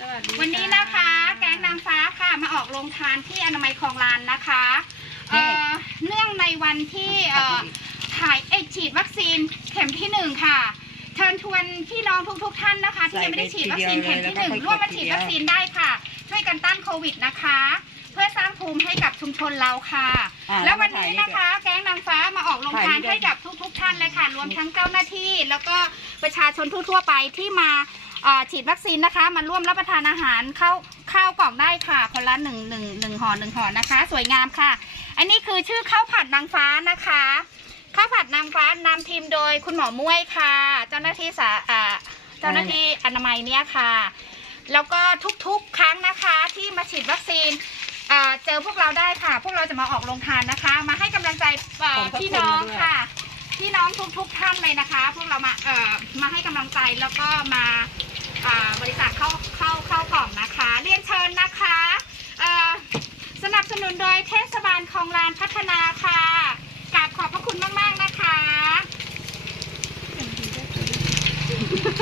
สวัสดีวันนี้นะคะ แก๊งนางฟ้าค่ะมาออกโรงทานที่อนามัยคลองลานนะคะเอ่อเนื่องในวันที่เอ่อถ่ายเอยฉีดวัคซีนเข็มที่หนึ่งค่ะ เชิญชวนพี่น้องทุกๆท่านนะคะ ที่ยังไม่ได้ฉีดวัคซีนเข็มที่หนึ่งร่วมมาฉีดวัคซีนได้ค่ะ ช่วยกันต้านโควิดนะคะ เพื่อสร้างภูมิให้กับชุมชนเราค่ะอ่าแล้ววันนี้นะคะ แก๊งนางฟ้ามาออกโรงทานให้กับทุก ๆ ท่านเลยค่ะ รวมทั้งเจ้าหน้าที่ แล้วก็ประชาชนทั่วๆไปที่มาเอ่อ ฉีดวัคซีนนะคะมาร่วมรับประทานอาหารเข้าข้าวกล่องได้ค่ะคนละหนึ่งหนึ่งหนึ่งห่อหนึ่งห่อนะคะ สวยงามค่ะ อันนี้คือชื่อข้าวผัดนางฟ้านะคะข้าวผัดนางฟ้านำทีมโดยคุณหมอมุ้ยค่ะ เจ้าหน้าที่สาอ่าเจ้าหน้าที่อนามัยเนี่ยค่ะ แล้วก็ทุกๆครั้งนะคะที่มาฉีดวัคซีนอ่าเจอพวกเราได้ค่ะ พวกเราจะมาออกโรงทานนะคะ มาให้กำลังใจเอ่อขอบพระคุณพี่น้องมาด้วยค่ะ พี่น้องทุกๆท่านเลยนะคะ พวกเรามาเอ่อมาให้กำลังใจแล้วก็มาบริจาคเข้าเข้าเข้ากล่องนะคะ เรียนเชิญนะคะสนับสนุนโดยเทศบาลคลองลานพัฒนาค่ะ